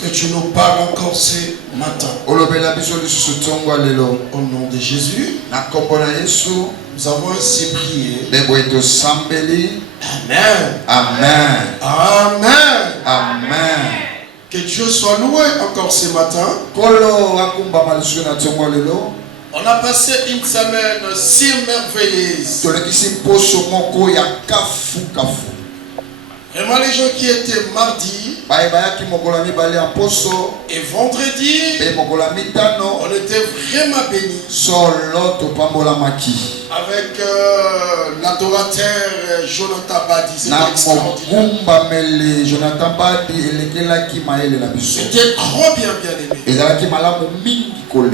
Que tu nous parles encore ce matin. Au nom de Jésus, nous avons ainsi prié. Amen. Amen. Amen. Amen. Que Dieu soit loué encore ce matin. On a passé une semaine si merveilleuse. Vraiment, les gens qui étaient mardi et vendredi, on était vraiment bénis avec l'adorateur Jonathan Badi. C'était trop bien aimé.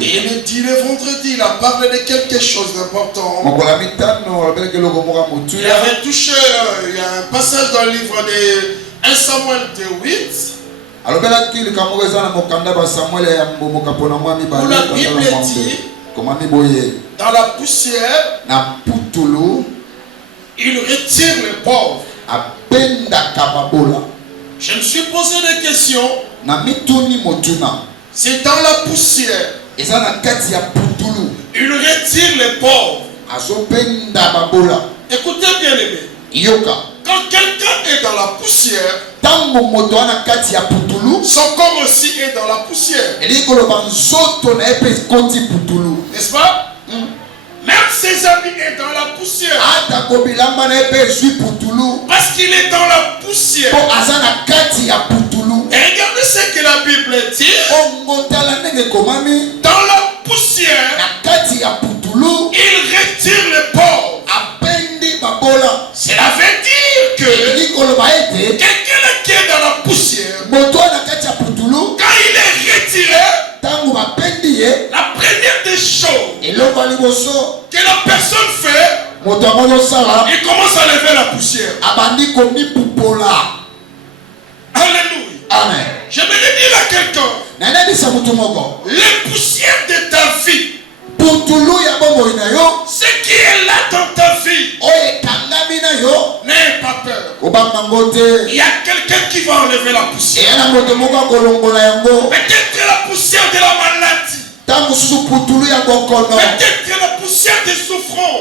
Et il me dit le vendredi, il a parlé de quelque chose d'important. Il avait touché, il y a un passage dans le livre de 1 Samuel 8. Où la Bible dit, dans la poussière, il retire les pauvres. Je me suis posé des questions. C'est dans la poussière. Il retire les pauvres. Écoutez bien aimé. Quand quelqu'un est dans la poussière, son corps aussi est dans la poussière. N'est-ce pas? Même ses amis sont dans la poussière. Parce qu'il est dans la poussière. Et regardez ce que la Bible dit. Dans la poussière, il retire les pauvres. Cela veut dire que quelqu'un qui est dans la poussière, quand il est retiré, la première des choses que la personne fait, il commence à lever la poussière. Alléluia. Amen. Je vais le dire à quelqu'un. Les poussières de ta vie, ce qui est là dans ta vie, n'aie pas peur. Il y a quelqu'un qui va enlever la poussière. Peut-être la poussière de la maladie. Peut-être la poussière des souffrances.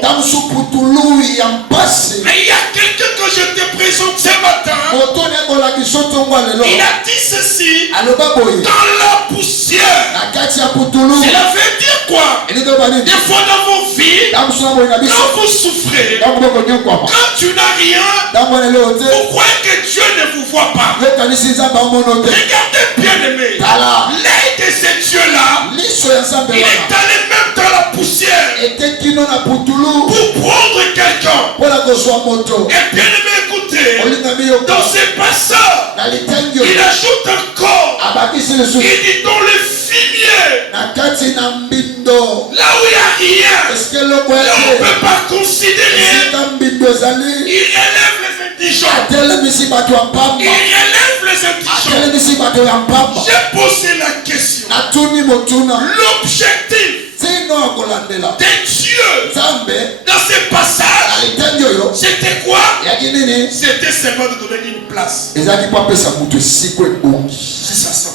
Mais il y a quelqu'un que je te présente ce matin. Il a dit ceci. Dans la poussière. Cela veut dire quoi? Des fois dans vos vies, quand vous souffrez, quand tu n'as rien, vous croyez que Dieu ne vous voit pas. Regardez bien aimé. L'œil de ce Dieu-là, il est allé même dans la poussière pour prendre quelqu'un. Et bien aimé, écoutez, dans ces passages, il ajoute encore, il dit dans le fumier, là où il n'y a rien, là où on ne peut pas considérer, il relève les indigents. Il relève les indigents. J'ai posé la question. L'objectif de Dieu dans ce passage, c'était quoi? C'était seulement de donner une place. C'est ça.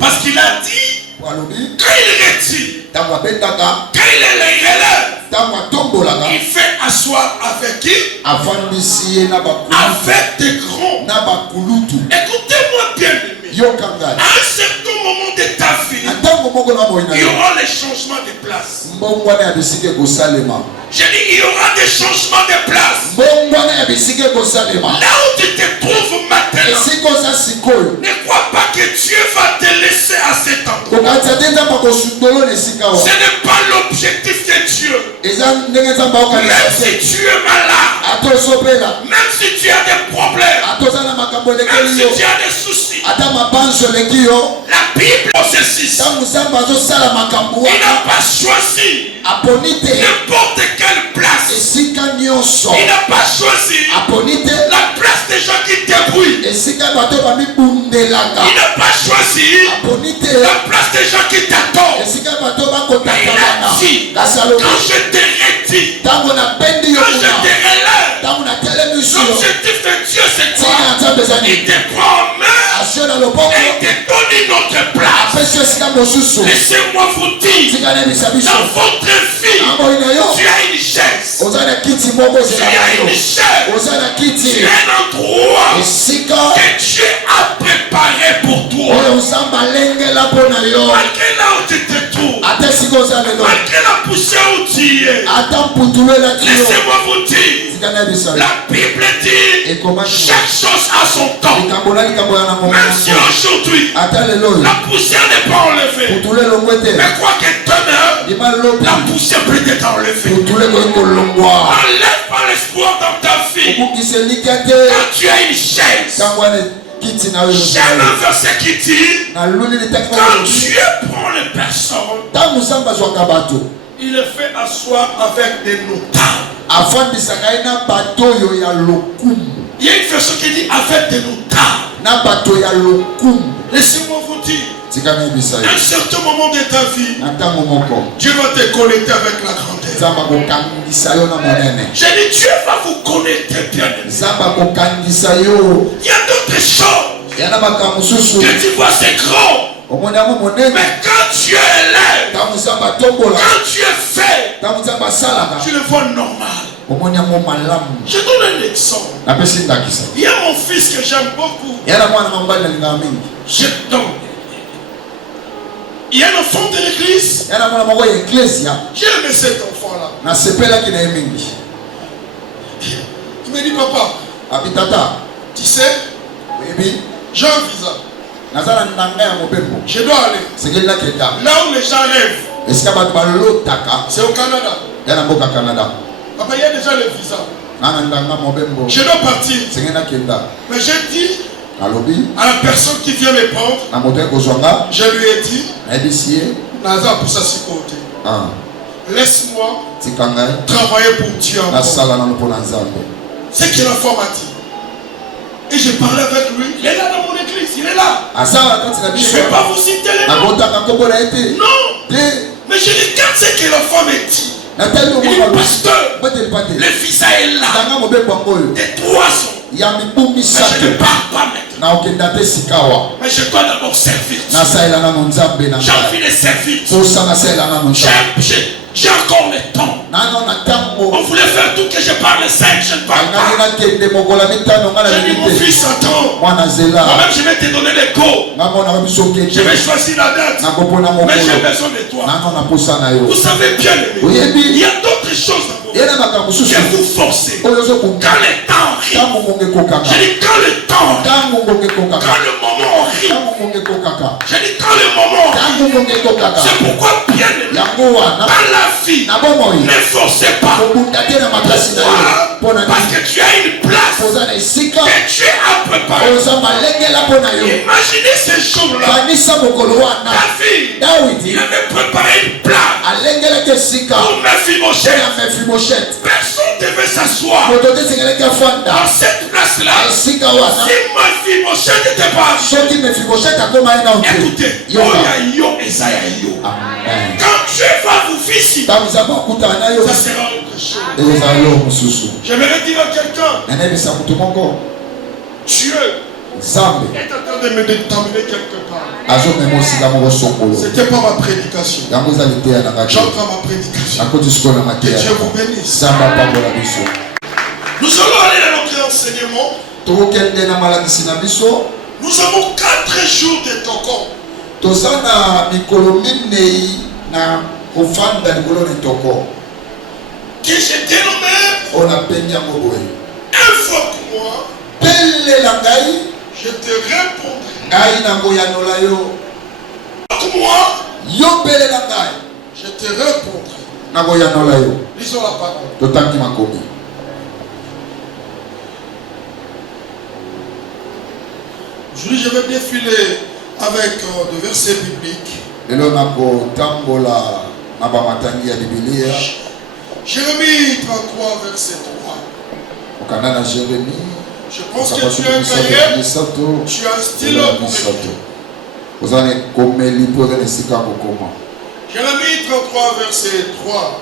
Parce qu'il a dit, quand il retire, quand il relève, il fait asseoir avec qui? Avec des grands. Écoutez-moi bien aimé. À un certain moment de ta vie, il y aura les changements de place. J'ai dit, il y aura des changements de place. Là où tu te trouves maintenant, ne crois pas que Dieu va te laisser à cet endroit. Ce n'est pas l'objectif de Dieu. Même si tu es malade, même si tu as des problèmes, même si tu as des soucis, la Bible ceci. Il n'a pas choisi n'importe quelle place. Il n'a pas choisi la place des gens qui débrouillent. Il n'a pas choisi la place des gens qui t'attendent. Mais il a dit, quand je te retire, quand je te relève, l'objectif de Dieu c'est il te prend en main et te donne une autre place. Laissez-moi vous dire, dans votre vie, tu as une chaise. Tu as une chaise. Tu as un endroit que Dieu a préparé pour toi. Malgré là où tu te trouves, malgré la poussière où tu es, laissez-moi vous dire, la Bible dit chaque chose a son temps. Même si aujourd'hui la poussière n'est pas enlevée, mais quoi que demain la poussière peut être enlevée. Enlève pas l'espoir dans ta vie. Quand tu as une chaise, j'aime un verset qui dit, quand Dieu prend les personnes, il les fait asseoir avec des notables. Il y a une version qui dit avec des notables. Laissez-moi vous dire, à un certain moment de ta vie, Dieu va te connecter avec la grandeur. J'ai dit, Dieu va vous connecter bien. Il y a d'autres choses que tu vois, c'est grand. Mais quand Dieu est là, quand Dieu fait, tu le vois normal. Je donne un exemple. Il y a mon fils que j'aime beaucoup. Il y a un enfant de l'église. J'ai aimé cet enfant-là. Il me dit, papa, tu sais, j'ai un visa. Je dois aller. Là où les gens rêvent, c'est au Canada. Papa, il y a déjà le visa. Je dois partir. Mais j'ai dit à la personne qui vient me prendre, je lui ai dit, laisse-moi travailler pour Dieu encore. C'est que la femme a dit. Et j'ai parlé avec lui. Il est là dans mon église, il est là. Je ne vais pas vous citer les noms. Non. Mais je regarde ce que la femme a dit. Il dit, pasteur, le visa est là. Des 3 ans. Mais je ne pars pas maintenant. Mais je dois d'abord servir. J'ai envie de servir. J'ai encore le temps. On voulait faire tout que je parle 5, je ne parle pas. J'ai dit, mon fils attend. Moi-même, je vais te donner les cours. Je vais choisir la date. Mais j'ai besoin de toi. Vous savez bien, il y a d'autres choses que vous forcez. Quand le temps arrive. Je dis quand le temps arrive. Quand le moment arrive. Je dis quand le moment arrive. C'est pourquoi bien aimé, dans la vie, ne forcez pas. Pourquoi? Parce que tu as une place que Dieu a préparée. Imaginez ces jours-là. David, il avait préparé une place pour Mephibosheth. Personne ne devait s'asseoir dans cette place-là. Si Mephibosheth n'était pas écoutez, quand Dieu va vous visiter, ça sera autre chose. J'aimerais dire à quelqu'un, Dieu est en train de me déterminer quelque part. C'était pas ma prédication. J'entends ma prédication. Que Dieu vous bénisse. Nous allons aller dans notre enseignement. Nous avons 4 jours de toko. Que j'ai dénommé une fois pour moi, je te répondrai. Pour moi, je te répondrai. Lisons la parole. Aujourd'hui, je vais défiler avec des versets bibliques. Jérémie 33, verset 3. Je pense que tu as un cahier, tu as un stylo pour écrire. Jérémie 33, verset 3.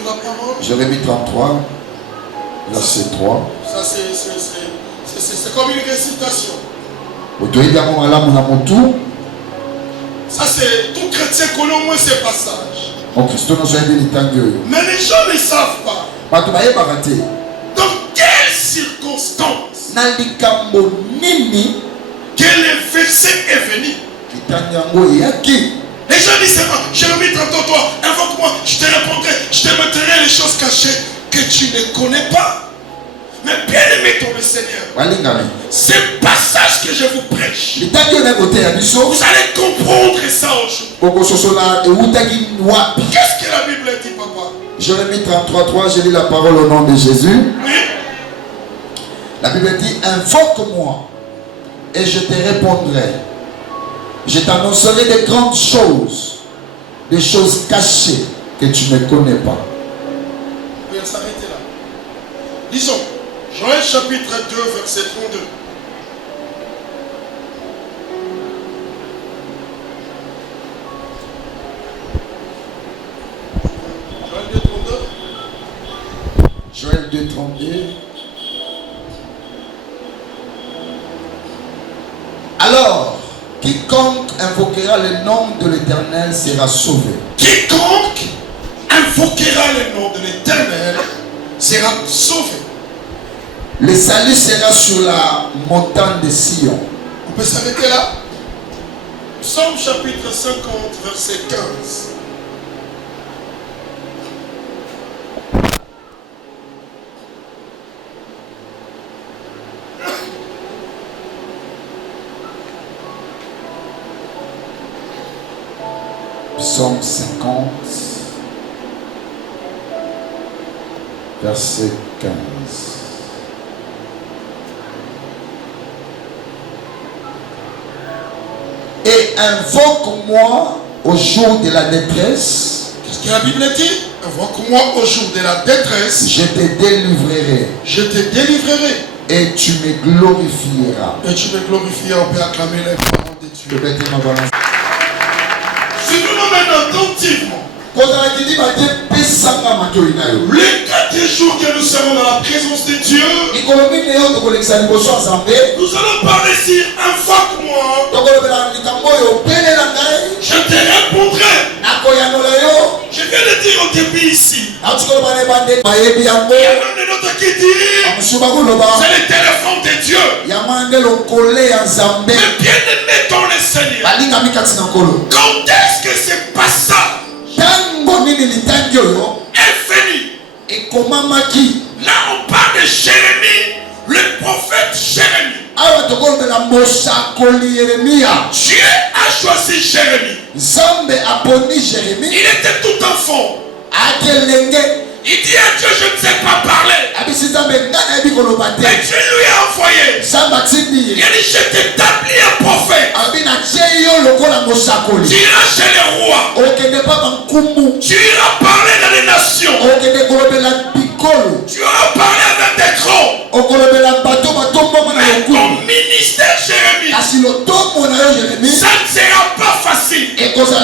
de la parole. Jérémie 33, verset 3. Ça, c'est comme une récitation. Ça, c'est tout chrétien connaît au moins ces passages. Mais les gens ne savent pas. Dans quelles circonstances que le verset est venu. Les gens disent seulement, Jérémie 33, invoque-moi, je te répondrai, je te mettrai les choses cachées que tu ne connais pas. Mais bien aimé ton le Seigneur, ce passage que je vous prêche, vous allez comprendre ça aujourd'hui. Qu'est-ce que la Bible dit, papa? Jérémie 33, 3, je lis la parole au nom de Jésus. Oui. La Bible dit, invoque-moi et je te répondrai. Je t'annoncerai des grandes choses, des choses cachées que tu ne connais pas. On va s'arrêter là. Lisons. Joël chapitre 2, verset 32. Joël 2, 32. Alors, quiconque invoquera le nom de l'Éternel sera sauvé. Quiconque invoquera le nom de l'Éternel sera sauvé. Le salut sera sur la montagne de Sion. On peut s'arrêter là. Psaume chapitre 50, verset 15. Psaume 50, verset 15. Et invoque-moi au jour de la détresse. Qu'est-ce que la Bible dit? Invoque-moi au jour de la détresse. Je te délivrerai. Je te délivrerai. Et tu me glorifieras. Et tu me glorifieras. On peut acclamer les paroles de Dieu. Suivez-moi maintenant attentivement. Les 4 jours que nous serons dans la présence de Dieu, nous allons parler sur invoque-moi. Je te répondrai. Je viens de dire au début ici. Il y a même de notre qui dit c'est le téléphone de Dieu. Mais bien aimé dans le Seigneur, quand est-ce que c'est pas ça est venu? Et comment maki? Là on parle de Jérémie, le prophète Jérémie. Dieu a choisi Jérémie. Il était tout enfant. Il dit à Dieu, je ne sais pas parler. Mais Dieu lui a envoyé. Il a dit, je t'établis un prophète. Tu iras chez les rois. Tu iras parler dans les nations. Tu auras parlé avec des grands. Mais ton ministère, Jérémie, ça ne sera pas facile. Écoutez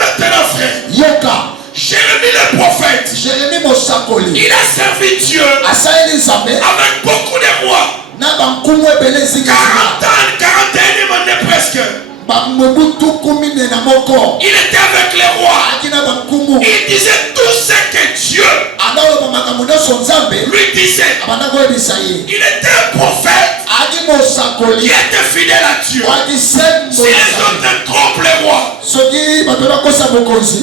maintenant, frère. Jérémie le prophète, il a servi Dieu avec beaucoup de mois. 40 ans, 41 années presque. Il était avec les rois. Il disait tout ce que Dieu lui disait. Il était un prophète qui était fidèle à Dieu. Si les autres trompent les rois,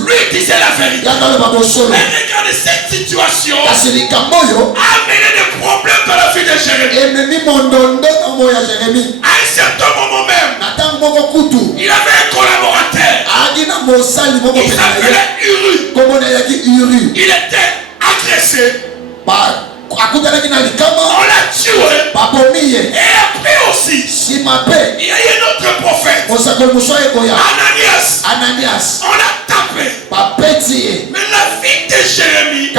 lui disait la vérité. Mais regardez cette situation a amené des problèmes dans la vie de Jérémie. À un certain moment même, il avait un collaborateur. Il s'appelait Uri. Il était agressé. On l'a tué. Et après aussi, il y a eu un autre prophète, Ananias. On l'a tapé. Mais la vie de Jérémie,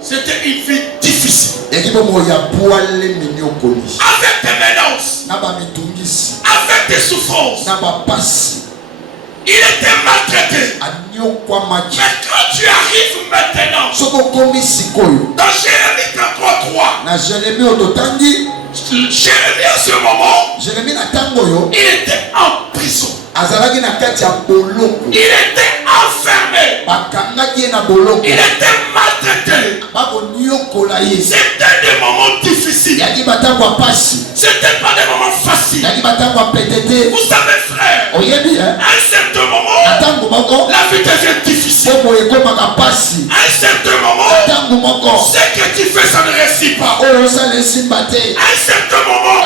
c'était une vie difficile. Avec des menaces, avec des souffrances. Il était maltraité. Mais quand tu arrives maintenant, dans Jérémie 33:3, Jérémie à ce moment, il était en prison. Il était enfermé. Il était maltraité. C'était des moments difficiles. C'était pas des moments faciles. Vous savez, frère, à un certain moment, la vie devient difficile. À un certain moment, ce que tu fais, ça ne réussit pas. À un certain moment,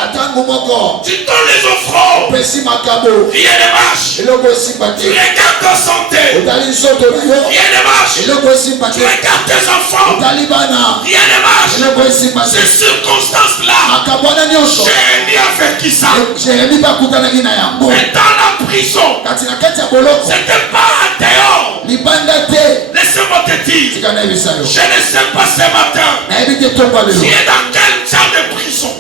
tu donnes les offrandes. Rien ne marche. Tu regardes ta santé. Rien ne marche. Tu regardes tes enfants. Rien ne marche. Ces circonstances-là, Jérémie a vécu ça. Mais dans la prison, c'était pas dehors. Laissez-moi te dire, je ne sais pas ce matin, tu es dans quel genre de prison.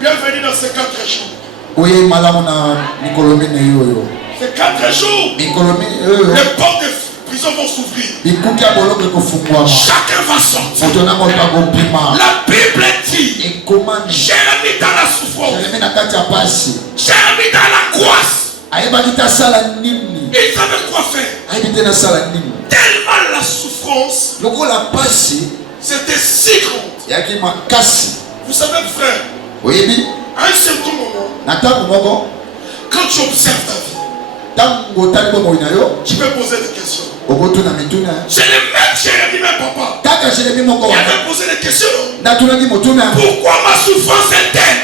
Bienvenue dans ces 4 jours. Ces 4 jours, les portes de prison vont s'ouvrir. Chacun va sortir. La Bible dit, Jérémie dans la souffrance, Jérémie dans l'angoisse, il savait quoi faire. Tellement la souffrance, c'était si grande. Vous savez, frère, à un certain moment, quand tu observes ta vie, tu peux poser des questions. C'est le même Jérémie, même papa. Il avait posé des questions. Pourquoi ma souffrance est telle?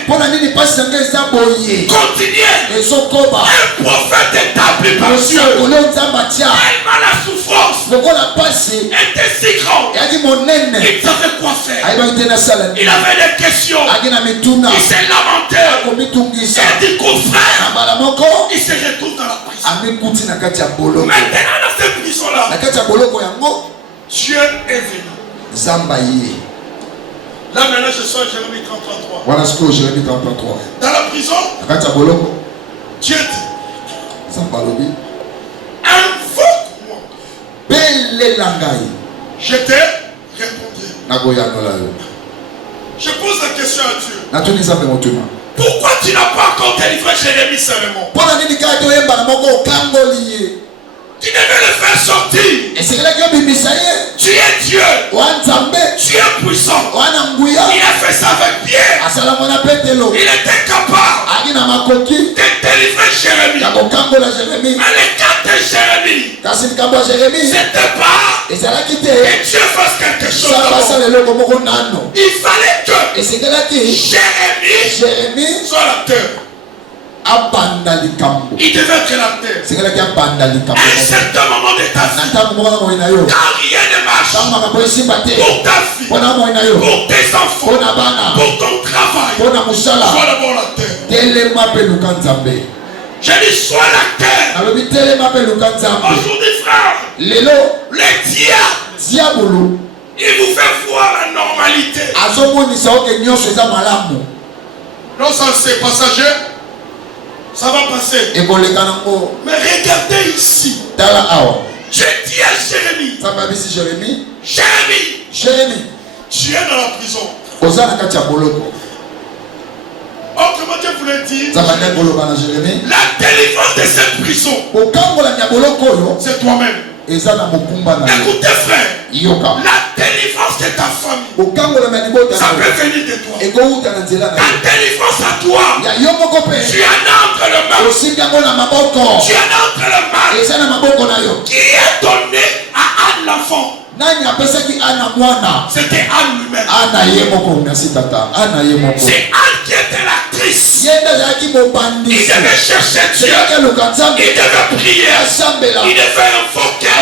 Continuez. Un prophète établi par Dieu. Tellement la souffrance était si grande. Il savait quoi faire. Il avait des questions. Il s'est lamenté. Il dit qu'au frère, il se retrouve dans la prison. Maintenant, dans cette prison-là, Dieu est venu. Là maintenant je suis à Jérémie 33:3. Voilà ce que Jérémie 33:3. Dans la prison, Dieu dit, invoque-moi. Je te répondrai. Je pose la question à Dieu. Pourquoi tu n'as pas encore délivré Jérémie seulement? Tu devais le faire sortir. Tu es Dieu. Tu es puissant. Il a fait ça avec Pierre. Il était capable de délivrer Jérémie. Mais le cas de Jérémie, c'était pas que Dieu fasse quelque chose. Il fallait que Jérémie soit l'acteur. Il devait être l'acteur. À un certain moment de ta vie, quand rien ne marche pour ta vie, pour tes enfants, pour ton travail, sois d'abord l'acteur. Je dis sois l'acteur. Aujourd'hui, frère, le diable, il vous fait voir la normalité. Non, ça c'est passager. Ça va passer. Mais regardez ici. Je dis à Jérémie, Jérémie, tu es dans la prison. Autrement Dieu voulait dire, la délivrance de cette prison, c'est toi-même. Écoutez frère, la délivrance de ta famille, ça peut venir de toi. La délivrance à toi, tu en entre le mal. Tu en entre le mal qui est donné à Anne l'enfant. C'était Anne lui-même. C'est Anne qui était l'actrice. Il devait chercher Dieu. Il devait prier. Il devait invoquer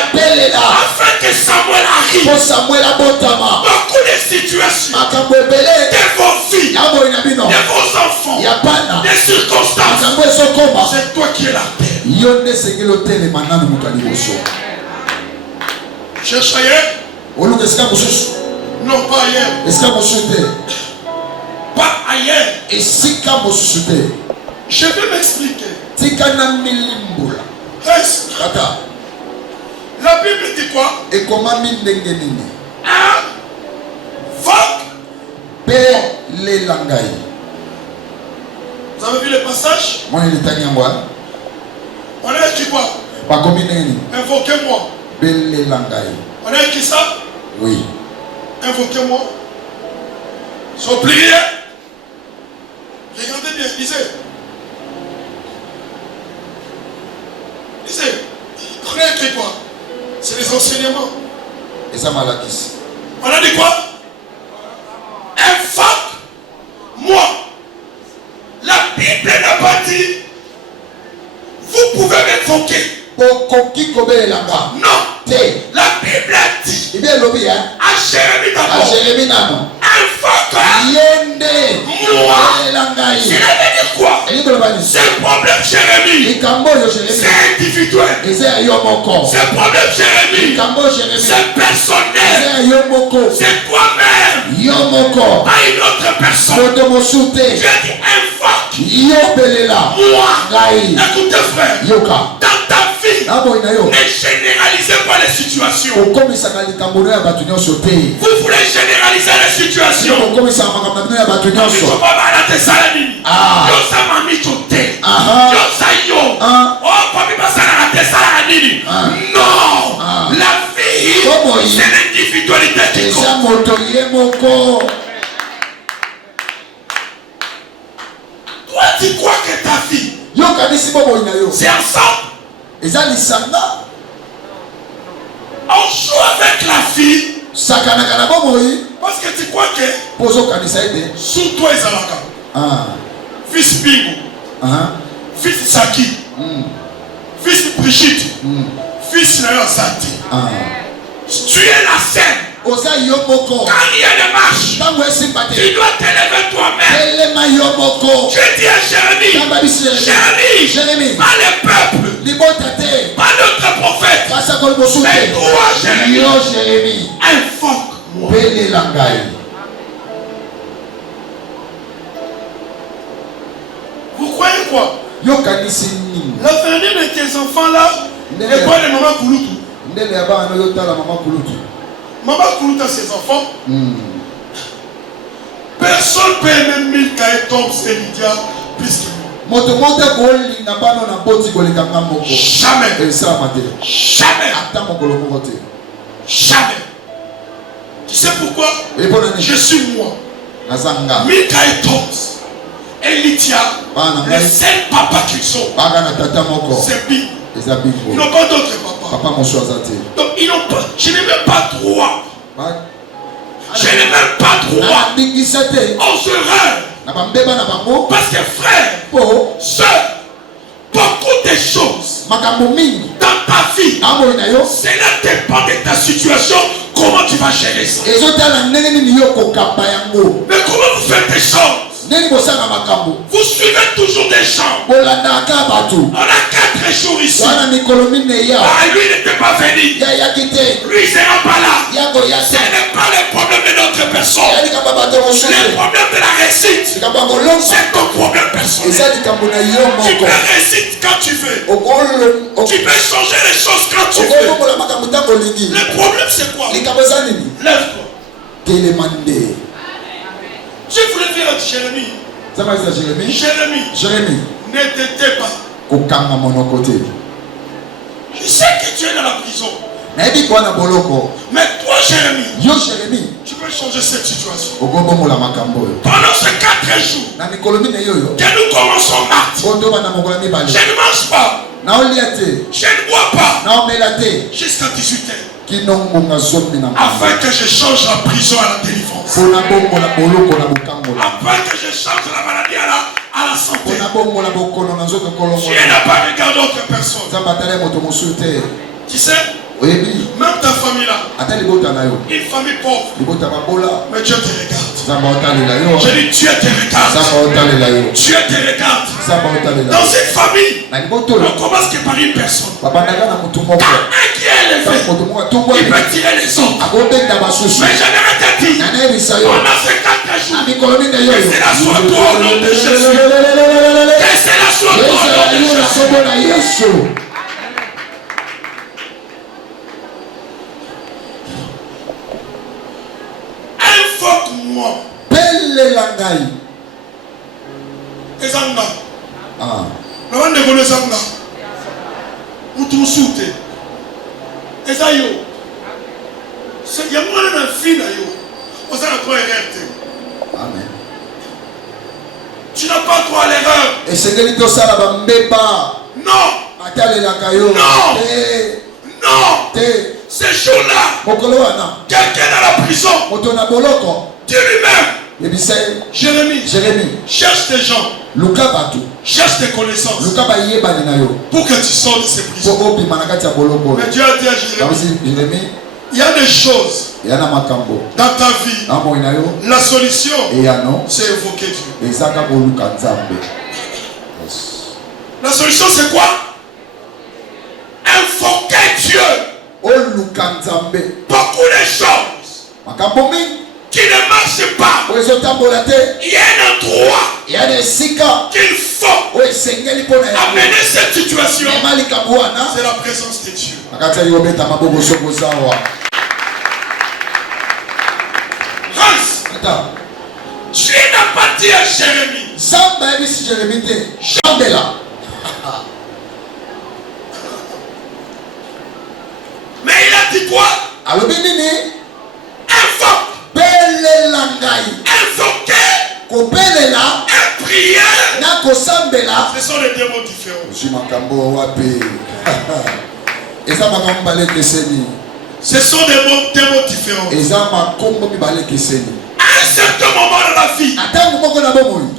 afin que Samuel arrive. Beaucoup de situations de vos vies, de vos enfants, des circonstances, c'est toi qui es la terre. Cherche ailleurs? Non, pas ailleurs. pas ailleurs. Et si quand je vais m'expliquer. Reste. La Bible dit quoi? Et comment invoque les langai. Vous avez vu le passage? On a écrit quoi? Invoquez-moi. On a écrit ça? Oui. Invoquez-moi. Son prière. Regardez bien, lisez. Lisez. On a écrit quoi? C'est les enseignements. Et ça m'a l'acquis. On a dit quoi? Invoque-moi. La Bible n'a pas dit vous pouvez m'invoquer. Non. La Bible a dit à Jérémie d'abord. Invoque-moi. Cela veut dire quoi? C'est un problème Jérémie. C'est individuel. C'est un problème Jérémie. C'est personnel. C'est toi-même. Pas une autre personne. Dieu dit invoque. Moi. Écoutez frère. Dans ta vie, ne généralisez pas les situations. Vous voulez généraliser les situations. Non. La vie, c'est l'individualité qui compte. Toi, tu crois que ta vie, c'est ensemble. On joue avec la fille parce que tu crois que sous toi ils ont fils Bingo, fils Saki, fils Brigitte, fils Nayo Santi. Tu es la scène. Quand il y a des marches, tu dois t'élever toi-même. Je dis à Jérémie, pas le peuple, pas notre prophète, mais toi Jérémie, invoque-moi. Vous croyez quoi? L'avenir de tes enfants là n'est pas le maman Kouloutou. Maman Koulouta ses enfants. Personne ne paye même 1000 cahiers tombes et Lydia plus que moi. Jamais. Jamais. Jamais. Tu sais pourquoi? Je suis moi. 1000 cahiers tombes et Lydia, les seuls papas qu'ils sont, c'est Big. Ils n'ont pas d'autres papas. Donc ils n'ont pas. Je n'ai même pas droit. Je n'ai même pas droit aux erreurs. Parce que frère, soeur, beaucoup de choses dans ta vie, cela dépend de ta situation. Comment tu vas gérer ça? Mais comment vous faites des choses? Vous suivez toujours des gens. On a 4 jours ici. Lui n'était pas venu. Lui ne sera pas là. Ce n'est pas le problème de notre personne. Le problème de la réussite, c'est ton problème personnel. Tu peux réussir quand tu veux. Tu peux changer les choses quand tu veux. Le problème c'est quoi? Lève-toi. Je voulais dire à Jérémie. Jérémie, ne t'étais pas. Je sais que tu es dans la prison. Mais toi, Jérémie, tu peux changer cette situation. Pendant ces 4 jours que nous commençons mardi, je ne mange pas. Je ne bois pas. Jusqu'à 18h. Afin que je change la prison à la délivrance. Afin que je change la maladie à la santé. Dieu n'a pas regardé d'autres personnes. Tu sais, même ta famille là, une famille pauvre, mais Dieu te regarde. Je dis Dieu te regarde. Dieu te regarde. Dans cette famille, on commence que par une personne. Quand un qui est élevé, il peut tirer les autres. Mais j'aimerais te dire, pendant ces 4 jours, que cela soit toi au nom de Jésus. Que cela soit toi au nom de Jésus. Invoque-moi. Belle langai. Ezanga. Ah. Na wande kono ezanga. Mutu sute. Ezayo. C'est ya mwana na fina yo. Osana toi erreur. Amen. Tu n'as pas droit à l'erreur. Et c'est que l'ito sala ba mbeba. Non. Atale la kayo. Non. Non. Ces jours-là. Quelqu'un dans la prison. Dieu lui-même. Jérémie. Cherche tes gens. Cherche tes connaissances. Pour que tu sors de ces prisons. Mais Dieu a dit à Jérémie. Il y a des choses dans ta vie. La solution, c'est évoquer Dieu. La solution, c'est quoi? Invoquer Dieu. Beaucoup de choses qui ne marchent pas. Il y a un endroit qu'il faut amener cette situation. C'est la présence de Dieu. Hans, Dieu n'a pas dit à Jérémie. Mais il a dit quoi? Invoque. Invoquer. Et prier. Ce sont des démons différents. Ce sont des démons différents. À un certain moment dans la vie,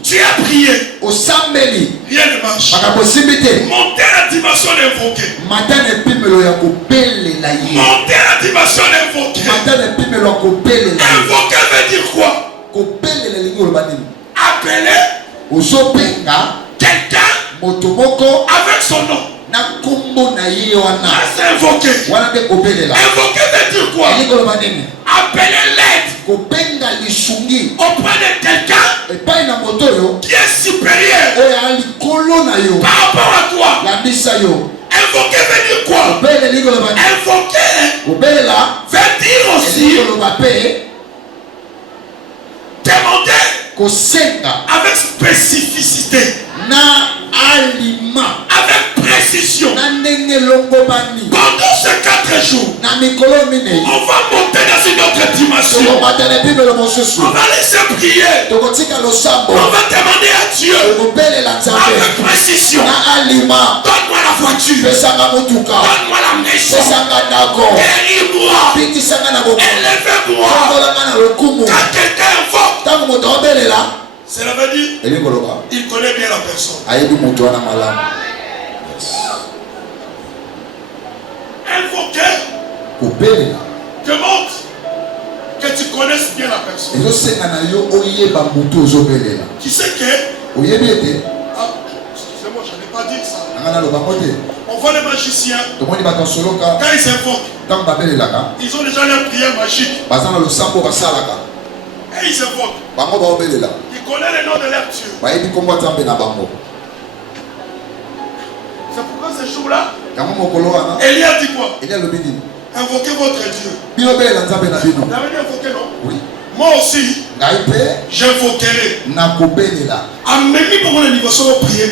tu as prié. Rien ne marche. Montez à la dimension d'invoquer. Montez à la dimension d'invoquer. Invoquer veut dire quoi? Appeler quelqu'un avec son nom. C'est invoquer. Invoquer veut dire quoi? Appeler l'aide auprès de quelqu'un qui est supérieur par rapport à toi. Invoquer veut dire quoi? Invoquer veut dire aussi demander avec spécificité, avec précision. Pendant ces 4 jours, on va monter dans une autre dimension. On va laisser prier. On va demander à Dieu avec précision. Donne-moi la voiture. Donne-moi la maison. Guéris-moi. Élève-moi. Quand quelqu'un invoque, cela veut dire il connaît bien la personne. Invoquer demande que tu connaisses bien la personne. Tu sais que excusez-moi, je n'ai pas dit ça. On voit les magiciens quand ils invoquent, ils ont déjà leur prière magique. Et ils invoquent. Ils connaissent le nom de leur Dieu. C'est pourquoi ce jour-là, Élie a dit quoi? Invoquez votre Dieu. Vous avez dit invoquer, non? Oui. Moi aussi, j'invoquerai. Amenez pour le niveau sur prier.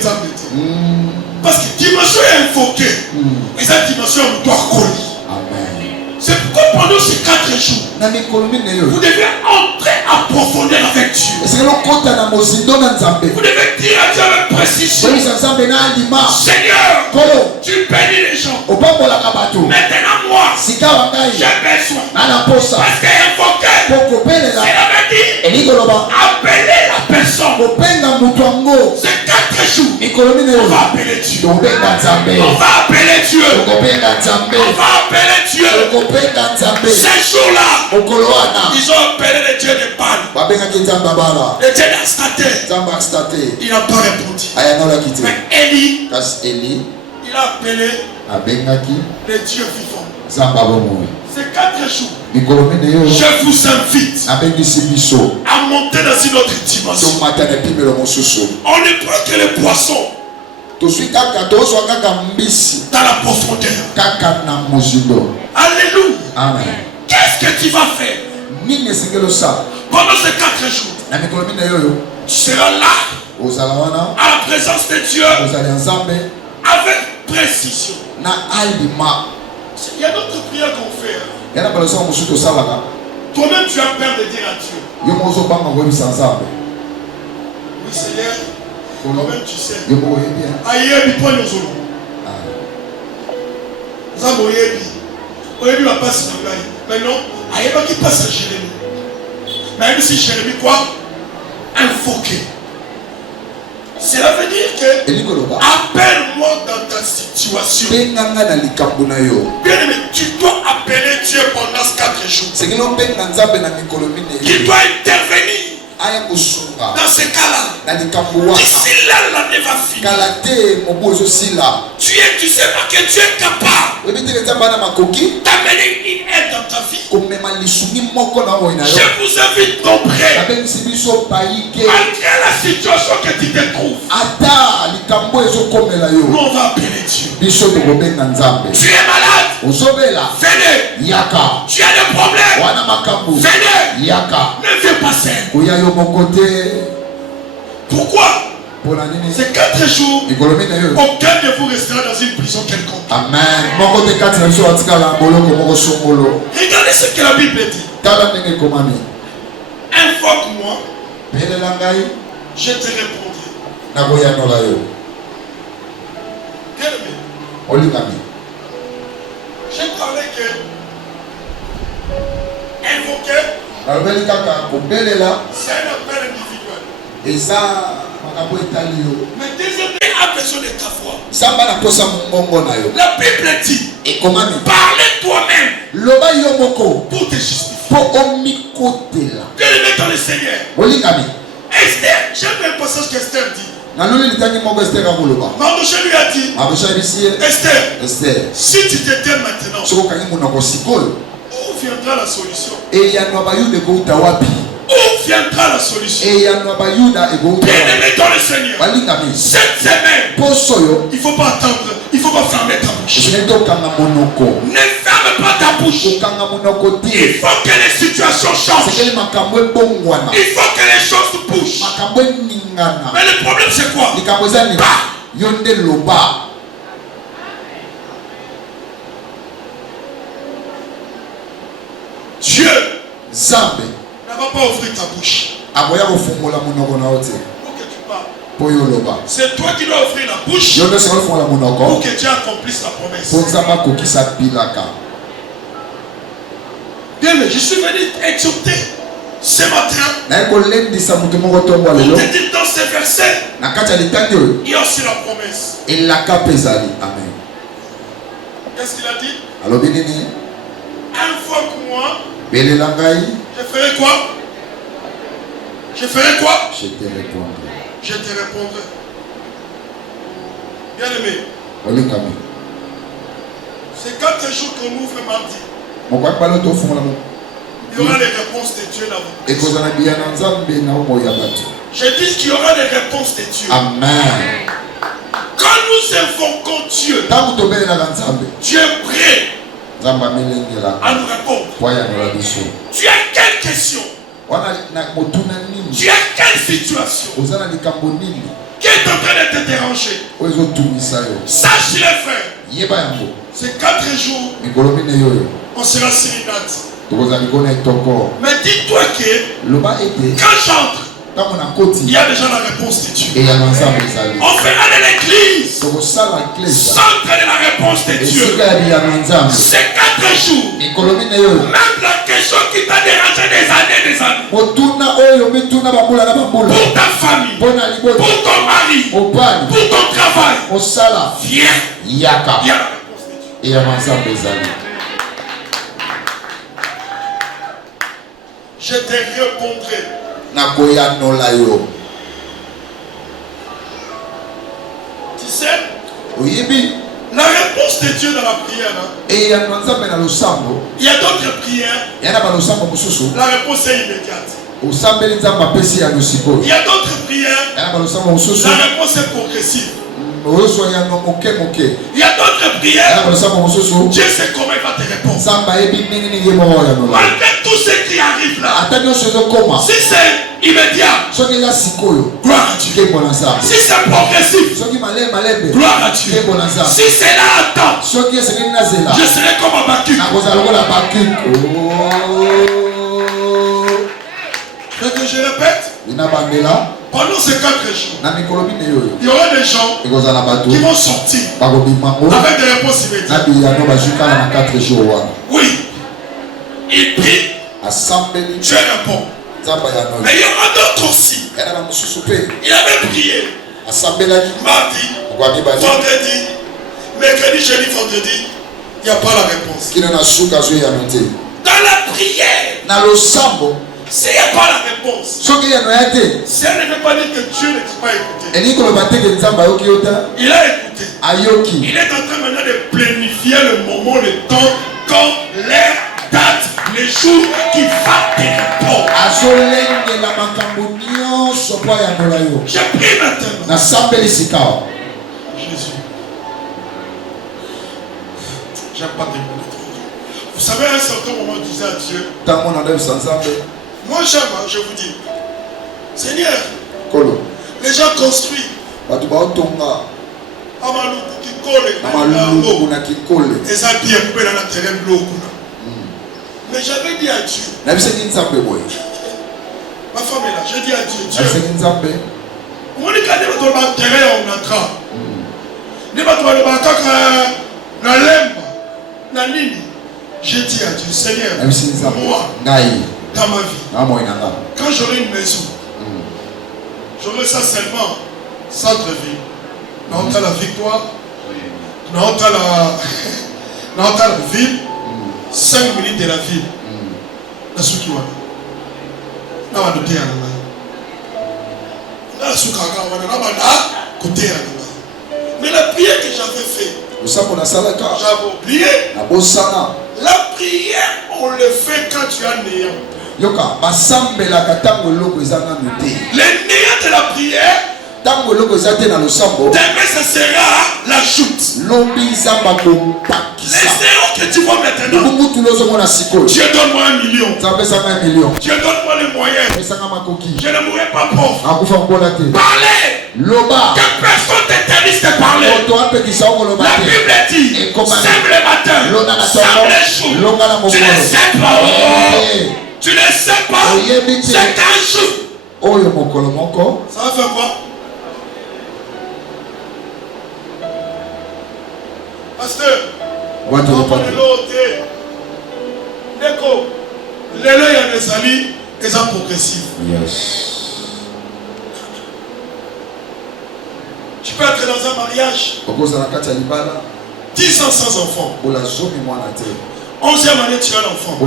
Parce que dimension est invoquée. Et cette dimension doit coller. C'est pourquoi pendant ces 4 jours, vous devez entrer en profondeur avec Dieu. Vous devez dire à Dieu avec précision: Seigneur, tu bénis les gens. Maintenant moi, j'ai besoin. Parce qu'invoquer, cela veut dire appeler la personne. Ces 4 jours, on va appeler Dieu. On va appeler Dieu. On va appeler Dieu. Ces jours-là, ils ont appelé le Dieu de Baal, le Dieu d'Astaté. Il n'a pas répondu. Mais Élie, il a appelé le Dieu vivant. Ces 4 jours, je vous invite à monter dans une autre dimension. On ne prend que les poissons dans la profondeur. Alléluia. Amen. Qu'est-ce que tu vas faire pendant ces 4 jours? Tu seras là à la présence de Dieu avec précision. Il y a d'autres prières qu'on fait. Toi-même tu as peur de dire à Dieu. Oui Seigneur, toi-même tu sais. Aïe, toi nous allons. Nous avons Oyebi va passer dans l'aïe. Mais non, aïe va qui passe à Jérémie. Même si Jérémie quoi? Invoqué. Cela veut dire que appelle-moi dans ta situation. Bien aimé, tu dois appeler Dieu pendant ces 4 jours. Il doit intervenir dans ces cas-là. D'ici là, l'année va finir. Tu sais pas que Dieu est capable d'amener une aide dans ta vie. Je vous invite nombreux, malgré la situation que tu te trouves, nous on va appeler Dieu. Tu es malade, venez. Tu as des problèmes, venez. Ne viens pas seul. Pourquoi? Ces 4 jours, aucun de vous restera dans une prison quelconque. Amen. Regardez ce que la Bible dit. Invoque-moi, je te répondrai. Bien-aimé, j'ai parlé que invoquer, c'est un appel individuel. Mais deuxièmement, a besoin de ta foi. La Bible dit, parlez toi-même pour te justifier. Bien-aimé dans le Seigneur. Esther, j'aime le passage qu'Esther dit. Mardochée lui a dit, Esther, si tu t'éteins maintenant, où viendra la solution? Où viendra la solution? Bien-aimé dans le Seigneur, cette semaine, il ne faut pas attendre, il ne faut pas fermer ta bouche. Ne ferme pas ta bouche. Il faut que les situations changent. Il faut que les choses bougent. Mais le problème c'est quoi? Dieu ne va pas ouvrir ta bouche pour que tu parles. C'est toi qui dois ouvrir la bouche pour que Dieu accomplisse la promesse. Bien, mais je suis venu exhorter ce matin pour te dire dans ces versets, il y a aussi la promesse. Qu'est-ce qu'il a dit? Invoque-moi. Je ferai quoi? Je ferai quoi? Je te répondrai. Je te répondrai. Bien aimé. C'est 4 jours qu'on ouvre mardi. Il y aura les réponses de Dieu là-bas. Je dis qu'il y aura les réponses de Dieu. Amen. Quand nous invoquons Dieu, Dieu est prêt à nous répondre. Tu as quelle question? Tu as quelle situation qui est en train de te déranger? Sache les frères, ces 4 jours, on sera sur une date. Mais dis-toi que quand j'entre, il y a déjà la réponse de Dieu. On fera de l'église centre de la réponse de Dieu. Ces 4 jours, même la question qui t'a dérangé des années, pour ta famille, pour ton mari, pour ton travail, viens. Il y a la réponse de Dieu. Je te répondrai. Tu sais, La réponse de Dieu dans la prière. Et il y a d'autres prières. La réponse est immédiate. Il y a d'autres prières. La réponse est progressive. Il y a d'autres prières. Dieu sait comment il va te répondre. Malgré tout ce qui arrive là, si c'est immédiat, gloire à Dieu. Si c'est progressif, gloire à Dieu. Si c'est là à temps, je serai comme Habakkuk. Que je répète, pendant ces 4 jours, il y aura des gens qui vont sortir avec des réponses immédiates. Oui. Il prie, Dieu répond. Mais il y aura d'autres aussi. Il avait prié mardi, vendredi, mercredi, jeudi, vendredi. Il n'y a pas la réponse. Dans la prière, s'il n'y a pas la réponse, ça ne veut pas dire que Dieu ne t'a pas écouté. Il a écouté. Il est en train maintenant de planifier le moment, le temps, quand l'heure, date, les jours qui va te répondre. Je prie maintenant. Jésus. J'aime pas tes mots. Vous savez, à un certain moment, je disais à Dieu. Moi j'aime, je vous dis, Seigneur, les gens construisent. Et ça bien coupé dans la terrain bleu. Mais j'avais dit à Dieu. Ma femme est là, j'ai dit à Dieu, Dieu. On est quand même dans le terrain, on entra. J'ai dit à Dieu, Seigneur, moi, dans ma vie, quand j'aurai une maison, j'aurai ça seulement centre-ville. Non, t'as la victoire, non, t'as la ville, 5 minutes de la ville. La Soukiwana. Non, on est la Soukawana, mais la prière que j'avais faite, j'avais oublié. La prière, on le fait quand tu as néant. Le néant de la prière, demain ce sera la chute. Les zéros que tu vois maintenant, Dieu donne-moi 1 million. Dieu donne-moi les moyens. Je ne mourrai pas pauvre. Parlez. Que personne t'interdise de parler. La Bible dit, sème le matin, sème les jours. Tu ne sais pas. Tu ne sais pas. C'est un jour. Ça va faire quoi? Pasteur, on va l'ôter. D'accord. Les lois, il y a des amis, et ça progressif. Yes. Tu peux être dans un mariage. 10 ans sans enfant. 11e année, tu as l'enfant.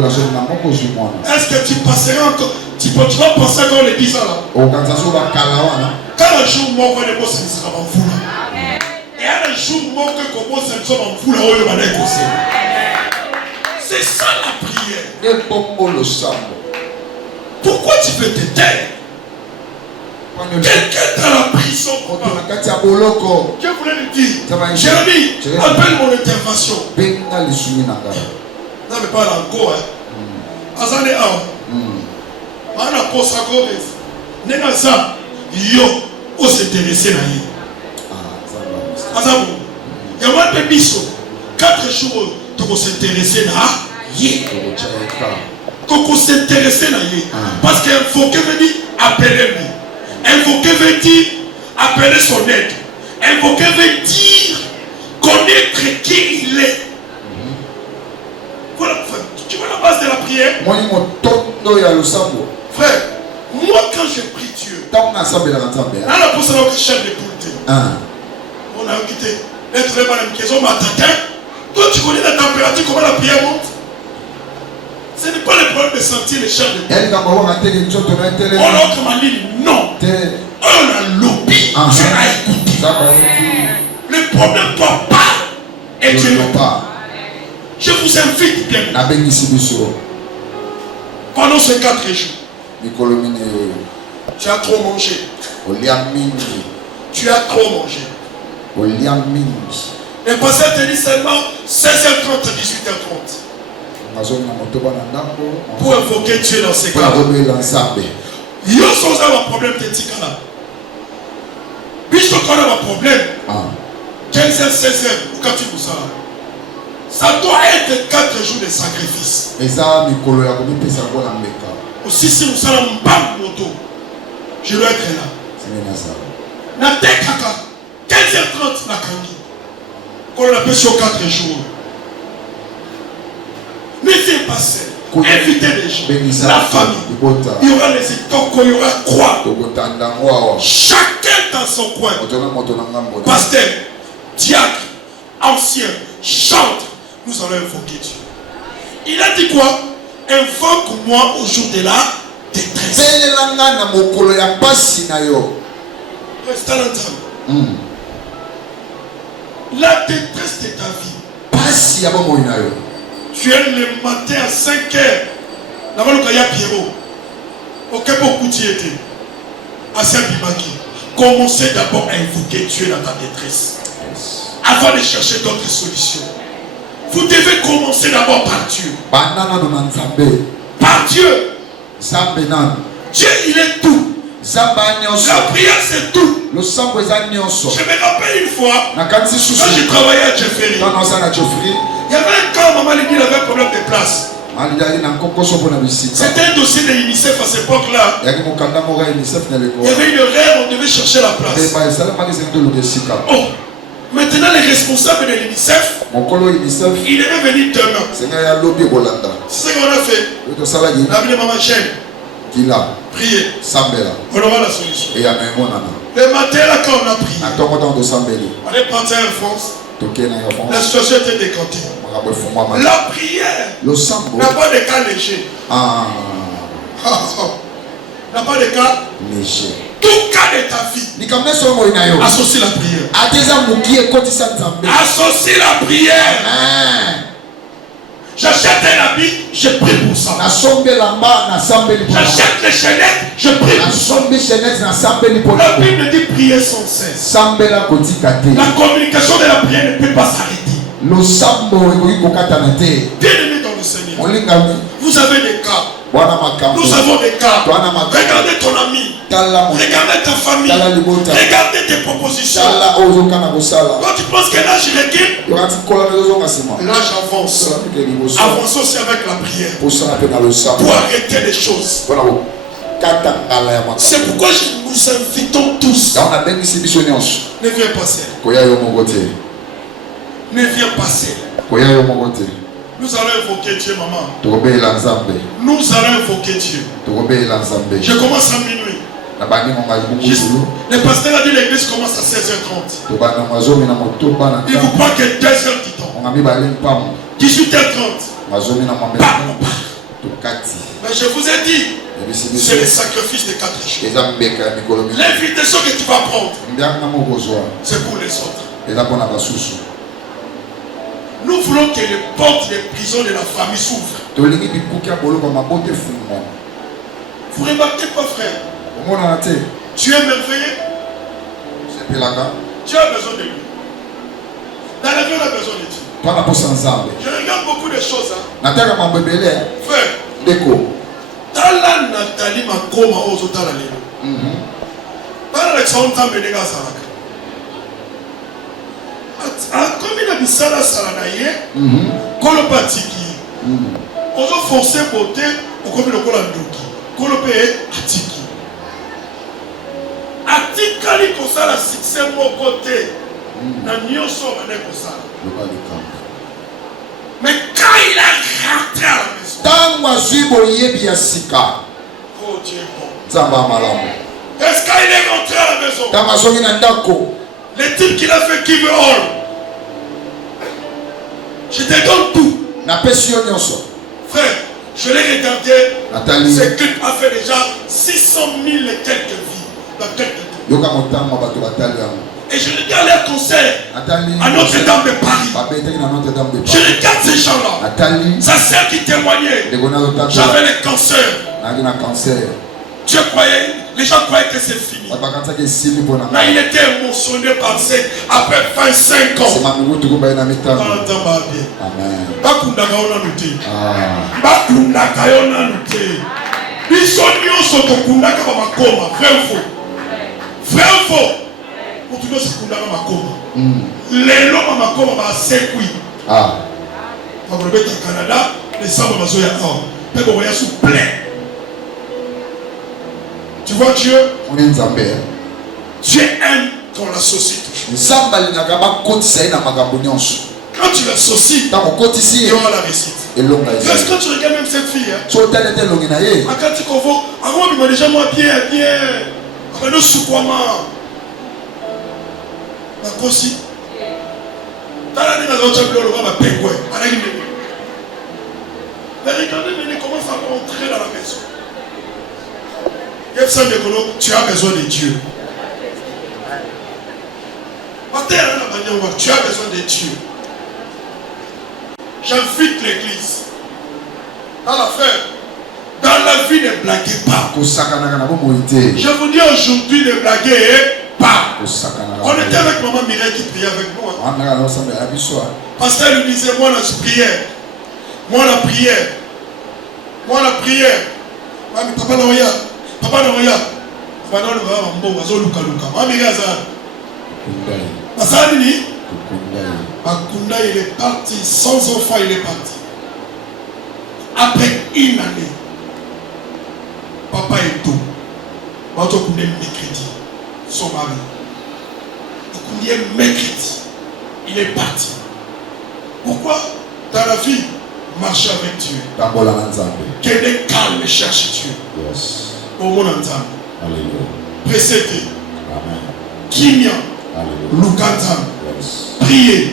Est-ce que tu passeras encore? Tu vas passer encore les 10 ans là? Quand le jour mort, on est bossé, ça va vous là. Et à un jour mort, que comment ça nous en fout là-haut, le malin conseil. C'est ça la prière. Pourquoi tu peux te taire? Quelqu'un dans la prison. Je voulais lui dire, Jérémie, appelle mon intervention. Non, mais pas l'encore. Azane a. Mana posa gomes. Nena za. Yo. O s'intéresser na ye. Azabu. Yama pe biso. 4 jours. Toko s'intéresser na ye. Toko s'intéresser na ye. Parce qu'invoquer veut dire appeler lui. Invoquer veut dire appeler son aide. Invoquer veut dire connaître qui il est. Voilà, tu vois la base de la prière. Frère, moi quand je prie Dieu, là la personne qui chef de poule, on a quitté l'être de madame Kézo Matatin. Toi tu connais la température, comment la prière monte. Ce n'est pas le problème de sentir les chefs de poule. On a dit non. On a lobby, tu as écouté. Le problème toi pas Et Dieu ne pas. Je vous invite bien. Pendant ces 4 jours, tu as trop mangé. Tu as trop mangé. Le pasteur te dit seulement 16h30, 18h30. Pour invoquer Dieu dans ces cas. Il y a un problème de Tikala. Puisque quand on a un problème, 15h, 16h, quand tu vous ça, ça doit être 4 jours de sacrifice. Aussi, si vous savez un moto, je dois être là. Na tekaka 15h30 na kangi. Quand on appelle sur 4 jours. Ne fais pas seul. Invitez les gens, la famille. Il y aura les étocos, il y aura quoi. Chacun dans son coin. Pasteur, diacre, ancien, chante. Nous allons invoquer Dieu. Il a dit quoi? Invoque-moi au jour de la détresse. Reste à l'entendre. La détresse de ta vie. Tu es le matin à 5 heures. Là-bas, il y a Pierrot. Ok, beaucoup d'y étaient. À Saint-Bimaki. Commencez d'abord à invoquer Dieu dans ta détresse. Avant de chercher d'autres solutions. Vous devez commencer d'abord par Dieu. Par Dieu. Dieu, il est tout. La prière, c'est tout. Je me rappelle une fois, quand j'ai travaillé à Jeffrey, il y avait un cas, maman il avait un problème de place. C'était un dossier de l'UNICEF à cette époque-là. Il y avait une erreur, on devait chercher la place. Oh, maintenant les responsables de l'UNICEF, il est venu demain. C'est ce qu'on a fait. On a appelé maman chaîne. Prier. On aura la solution. Le matin, là, quand on a prié, on est parti en France. La situation était décantée. La prière n'a pas de cas léger. N'a pas de cas léger. Tout cas de ta vie, associe la prière. Associe la prière. J'achète un habit, je prie pour ça. J'achète les chaînettes, je prie pour ça. La Bible dit prier sans cesse. La communication de la prière ne peut pas s'arrêter. Bien-aimés dans le Seigneur, vous avez des cas. Nous avons des cas. Regardez ton ami. Regardez ta famille. Regardez tes propositions. Quand tu penses que l'âge recule, l'âge avance. Avance aussi avec la prière. Pour arrêter les choses. C'est pourquoi nous invitons tous. Ne viens pas seul. Ne viens pas seul. Nous allons invoquer Dieu, maman. Nous allons invoquer Dieu. Je commence à minuit. Le pasteur a dit l'église commence à 16h30. Il vous prend que 2 heures du temps. 18h30. Mais je vous ai dit, c'est le sacrifice de 4 jours. L'invitation que tu vas prendre, c'est pour les autres. Nous voulons que les portes des prisons de la famille s'ouvrent. Vous remarquez pas, frère? Tu es merveilleux. Tu as besoin de lui. Dans la vie, on a besoin de Dieu. Je regarde beaucoup de choses. Frère, Tala Nathalie Makoma Ozotala Lelo. Par l'exemple, tu as mené à Saraka. Comme il a dit ça, ça n'a rien. Kolopatiki. On a forcé beauté pour qu'on le colandoki. Kolopé atiki. Atikali comme ça, la succès mon côté. N'a n'y sort avec ça. Mais quand il a rentré à la maison. Oh Dieu bon. Est-ce qu'il est rentré à la maison? Le type qu'il a fait qui veut all. Je te donne tout. Frère, je l'ai regardé. Ce clip a fait déjà 600 000 et quelques vies dans quelques temps. Et je regarde les concerts à Notre-Dame de Paris. Je regarde ces gens-là. Sa sœur qui témoignait. J'avais le cancer. Dieu croyait, les gens croyaient que c'est fini. Mais il était émotionné par c'est après 25 ans. Vrai ou faux? Pour tout le monde, c'est les lois makoma ba sekui. Quand vous êtes au Canada, les sables mazoya or. Peut vous voyez sous plein. Tu vois Dieu? Dieu aime qu'on l'associe toujours. Quand tu l'associes, il y aura la réussite. Parce que quand tu regardes même cette fille, quand tu convoques, avant il m'a déjà moi bien. Après nous soukwama. Makosi. Tala ni nazo chambio le va pengwe. Regardez, mais il commence à rentrer dans la maison. Tu as besoin de Dieu. Tu as besoin de Dieu. J'invite l'église. Dans l'affaire, dans la vie, ne blaguez pas. Je vous dis aujourd'hui, ne blaguez pas. On était avec maman Mireille qui priait avec nous. Pasteur lui disait, moi la prière. Moi la prière. Mami, papa n'a rien. Papa n'a rien. Papa n'a rien. Mami Masani, Bakunda il est parti, sans enfant il est parti. Après une année, papa est tout. Bato Koundé mercredi, son mari. Koundé mercredi, il est parti. Pourquoi dans la vie, marcher avec Dieu? Que des calmes cherche Dieu. Au monde ensemble. Précédé. Kimia. Lukantam. Priez.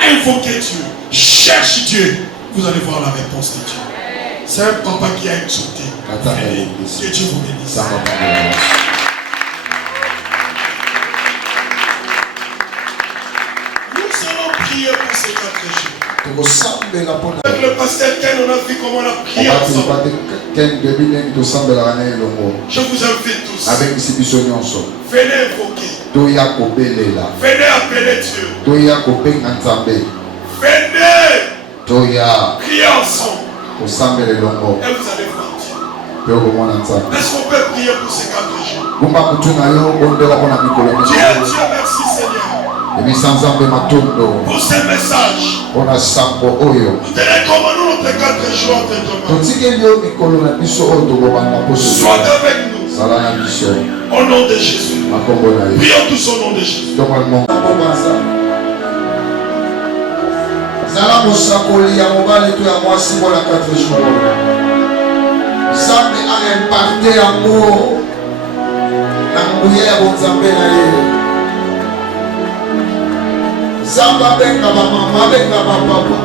Invoquez Dieu. Cherchez Dieu. Vous allez voir la réponse de Dieu. C'est un papa qui a exauté. Que Dieu vous bénisse. Nous allons prier pour ces 4 jours. Avec le pasteur Ken, on a vu comment on a prié ensemble. Je vous invite tous. Venez invoquer. Venez appeler Dieu. Venez prier ensemble. Et vous allez voir Dieu. Est-ce qu'on peut prier pour ces 4 jours? Dieu, merci Seigneur. Pour ces messages. Nous tenons comme nous notre 4 jours entre toi. Sois avec nous. Au nom de Jésus. Prions tous au nom de Jésus. Zala mosakoli ya mobali to ya mwasi pour la 4 jours. Nzambe a imparté amour na nguya ya Nzambe na ye. Nzambe abenga ba mama, abenga ba papa,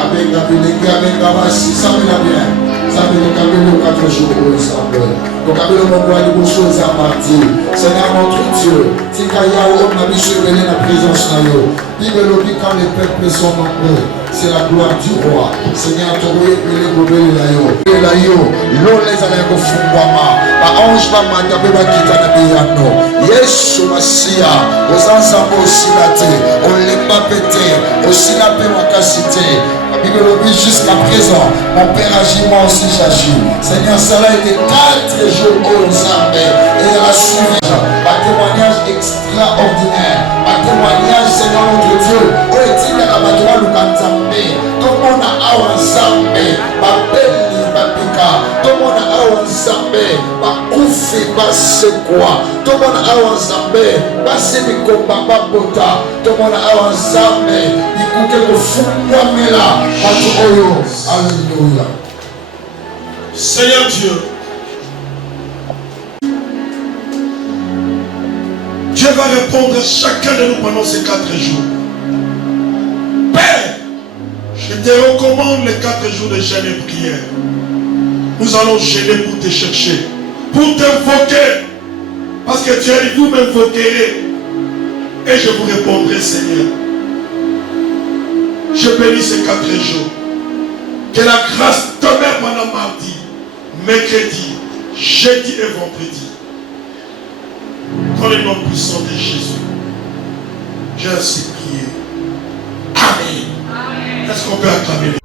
abenga bilenge, abenga basi. Nzambe na bien. Nzambe tokabeli 4 jours pour Nzambe. Tokabeli mongo ya liboso za parti. Seigneur notre Dieu, tika yawo na biso ebele na présence na yo. Bible lobi quand les peuples sont nombreux, c'est la gloire du roi. Seigneur, toye pele gobeli la yo. La yo, l'olé za la kofungwama. Ba ange ba manda pe ba kita na biyano. Yesu Masia, ozanzambo osilate, olemba pete, osilape makasite. La Bible le dit jusqu'à présent, mon Père agit, moi aussi j'agis. Seigneur, cela a été 4 jours au Nzambe et elle a suivi un témoignage extraordinaire. Un témoignage, Seigneur notre Dieu, où est-il la bâtiment Lukanzambe? Tout le monde a un Nzambe, Babeli, Babika, tout le monde a un Nzambe, Bakoufi, Basekwa, tout le monde a un Nzambe, Basemiko, Babota, tout le monde a un Nzambe, Ikuke, Fumwamela. Alléluia. Seigneur Dieu, Dieu va répondre à chacun de nous pendant ces 4 jours. Père, je te recommande les 4 jours de jeûne et prière. Nous allons jeûner pour te chercher, pour t'invoquer. Parce que Dieu dit, vous m'invoquerez et je vous répondrai, Seigneur. Je bénis ces 4 jours. Que la grâce demeure pendant mardi, mercredi, jeudi et vendredi. Dans le nom puissant de Jésus, j'ai ainsi prié. Amen. Est-ce qu'on peut acclamer